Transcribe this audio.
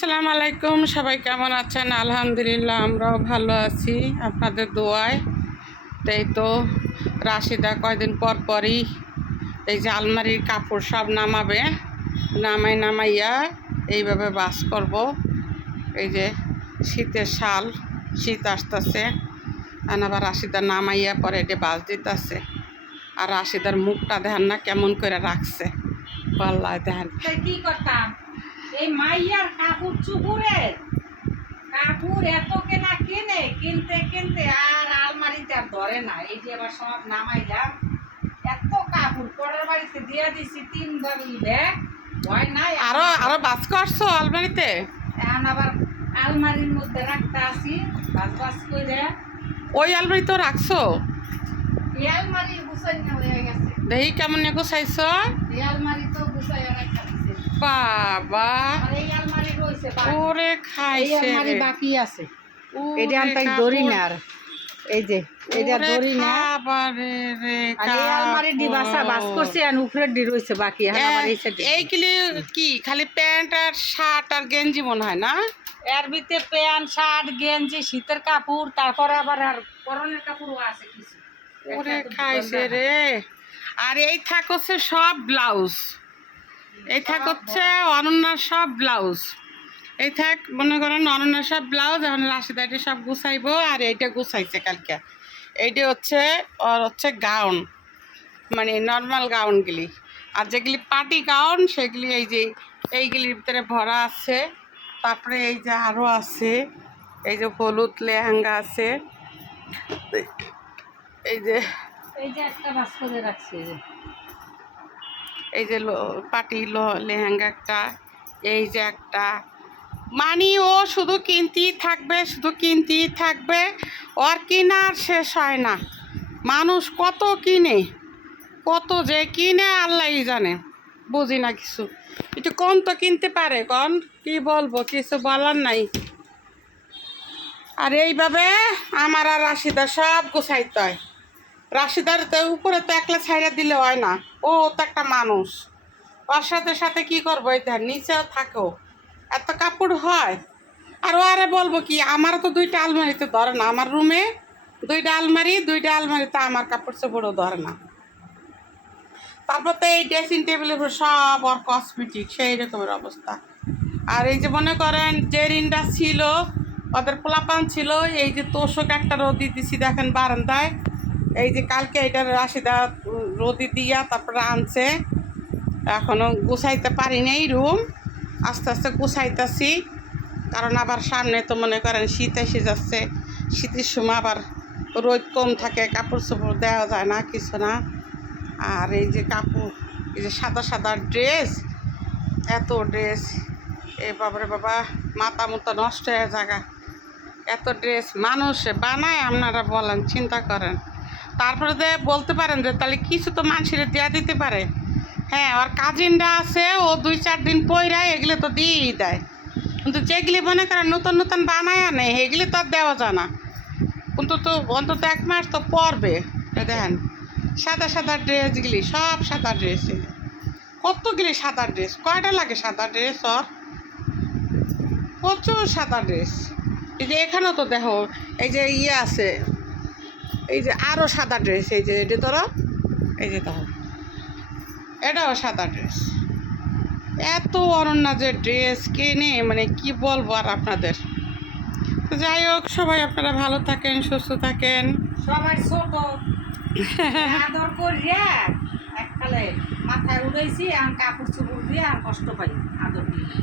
আসসালামু আলাইকুম, সবাই কেমন আছেন? আলহামদুলিল্লাহ, আমরাও ভালো আছি আপনাদের দোয়ায়। তাই তো রাশিদা কয়দিন পর পরই এই যে আলমারির কাপড় সব নামাবে, নামাইয়া এইভাবে বাস করব। এই যে শীতের শাল, শীত আসতেছে, আবার রাশিদা নামাইয়া পরে এটা বাস দিতেছে। আর রাশিদার মুখটা দেখেন না কেমন করে রাখছে, পাল্লা দেখেন। কি করতাম এই মাইয়ার কাপড় চুপুরে কাপড় এত কেনা কিনতে কিনতে আর আলমারিতে আর ধরে না। এই যে আবার সব নামাইলাম, এত কাপড় পরের বাড়িতে দিয়ে দিছি 3 বাড়ি ব্যাগ হয় নাই। আরো বাস করছো আলমারিতে? এখন আবার আলমারির মধ্যে রাখতে আসি বাস করে। ওই আলমারি তো রাখছো? এই আলমারি গুছাই হয়ে গেছে। দেখি কেমন গুছাইছো। এই আলমারি তো গুছাই রাখতে দিছে। বাবা, আর এই আলমারি রইছে বাকি। ওরে এই খাইছে আলমারি রে। বাকি আছে। ওরে এটা আনতাই দড়ি না আর এই যে এটা ওরে দড়ি না। খাবারে রে আর এই আলমারি ডি বাসা বাস করছে আর উপরের ডি রইছে বাকি। এখন আবার এই সাইডে এইগুলি কি খালি প্যান্ট আর শার্ট আর গেঞ্জি মনে হয় না? এর ভিতরে প্যান্ট শার্ট গেঞ্জি শীতের কাপড়, তারপরে আবার আর পরনের কাপড়ও আছে কিছু। ওরে খাইছে রে। আর এই থাকছে সব ব্লাউজ, এই থাকছে অনন্যার সব ব্লাউজ। এই থাক মনে করেন অনন্যার সব ব্লাউজ। এখন রাশিদা এটা সব গুছাইবো। আর এইটা গুছাইছে কালকে। এইটা হচ্ছে ওর হচ্ছে গাউন, মানে নর্মাল গাউনগুলি। আর যেগুলি পার্টি গাউন সেগুলি এই যে এইগুলির ভিতরে ভরা আছে। তারপরে এই যে আরও আছে, এই যে হলুদ লেহেঙ্গা আছে, এই যে একটা বাস করে রাখছে। এই যে পার্টি লেহেঙ্গা একটা, এই যে একটা। মানে ও শুধু কিনতেই থাকবে, শুধু কিনতেই থাকবে। ওর কিনার শেষ হয় না। মানুষ কত কিনে, কত যে কিনে আল্লাহই জানে, বুঝি না কিছু। একটু কম তো কিনতে পারে, কন কি বলবো, কিছু বলার নাই। আর এইভাবে আমার আর রাশিদা সব গোছাইতে হয়। রাশিদার তো উপরে তো একলা ছাইড়া দিলে হয় না, ও তো একটা মানুষ। ওর সাথে সাথে কী করবো, এই ধার নিচেও থাকো, এত কাপড় হয়। আর ও আরে বলবো কি, আমারও তো 2টা আলমারিতে ধরে না। আমার রুমে 2টা আলমারিতে আমার কাপড় চোপড়ও ধরে না। তারপর তো এই ড্রেসিং টেবিলের উপর সব ওর কসমেটিক, সেই রকমের অবস্থা। আর এই যে মনে করেন যে রিনটা ছিল, ওদের পোলাপান ছিল, এই যে তোষক একটা রোদি দিছি দেখেন বারান্দায়। এই যে কালকে এটা রাশিদা রোদি দিয়া তারপরে আনছে। এখনও গুছাইতে পারি নাই রুম, আস্তে আস্তে গুছাইতেছি। কারণ আবার সামনে তো মনে করেন শীত এসে যাচ্ছে। শীতের সময় আবার রোদ কম থাকে, কাপড় চোপড় দেওয়া যায় না, কিছু না। আর এই যে কাপড়, এই যে সাদা সাদা ড্রেস, এত ড্রেস, এ বাবারে বাবা, মাথা মতো নষ্ট হয়ে জায়গা। এত ড্রেস মানুষ বানায়, আপনারা বলেন, চিন্তা করেন। তারপরে যে বলতে পারেন যে তাহলে কিছু তো মানুষের দেওয়া দিতে পারে। হ্যাঁ, আর কাজিনরা আছে, ও 2-4 দিন পইরায় এগুলো তো দিয়েই দেয়। কিন্তু যেগুলি মনে করেন নতুন নতুন বানায় আনে, এগুলি তো আর দেওয়া যায় না। কিন্তু তো অন্তত 1 মাস তো পরবে। দেখেন সাদা সাদা ড্রেসগুলি, সব সাদা ড্রেস। কতগুলি সাদা ড্রেস, কয়টা লাগে সাদা ড্রেস? ওর প্রচুর সাদা ড্রেস। এই যে এখানেও তো দেখো, এই যে ইয়ে আছে, এই যে আরও সাদা ড্রেস। এই যে এটা ধরো, এই যে দেখো, এটাও সাদা ড্রেস। এত অনন্যা যে ড্রেস কেনে, মানে কি বলবো আর আপনাদের। তো যাই হোক, সবাই আপনারা ভালো থাকেন, সুস্থ থাকেন। সবাই ছোট আদর করিয়া এককালে মাথায় উড়াইছি, আর কাপড় চোপড় দিয়ে আর কষ্ট পাই আদর দিয়ে।